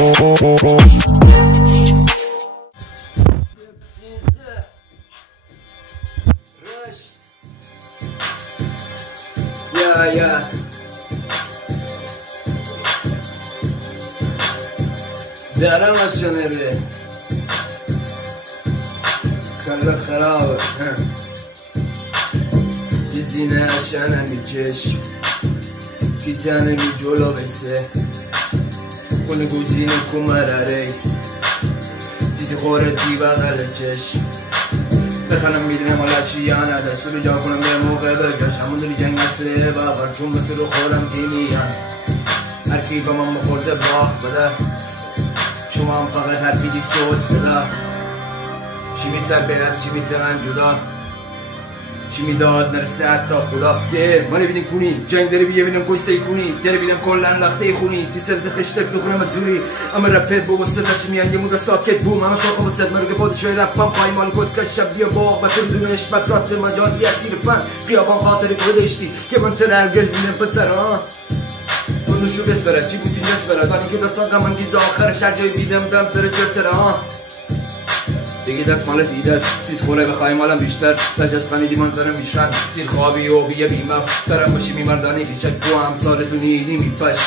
Yeah. درم از جنره کل خرابه دیزینه اشنه می چشم کیتنه می جلو بسه کنه گوزینه کمراره دیزی خوره دی بغل چشم بخنم میدونم حالا چی یا نه دستور جا کنم به موقع بگش همون داری جنگ نسله بابر چون مثل رو خورم تیمیان هر کی با من مخورده باخ بده شما هم فقط حرفی دی صوت صدا چی می سر بین از چی می ترن جدا چی می داد نرسه حتی خدا گیر ما نبیدین کنی جنگ داره بیه بینم کوی سی کنی داره بیدم کلن لخته خونی تی سرد خشتک دخونم از زوری اما رپت بو بستد چی میان یه مودا ساکت بوم همه شاقا بستد مرگ بود شوی رپم قایمان گسکش شب بیا باق بسر دونش بکرات مجازی اکتیر فن خیابان خاطر خودشتی که من تر هرگز دیدم پسر ها نوشو بسپره چی بودی نسپره دانی که دستان من دیز آخرش هر جای بیدم دم تره چرتره ها دیگه دست مال دیده است سیز خوره بخوای مالم بیشتر تجس خانیدی منظرم بیشتر زیر خوابی و بیه بیمخ برم باشی میمردانی بیچک تو همسالتو نیدی میپش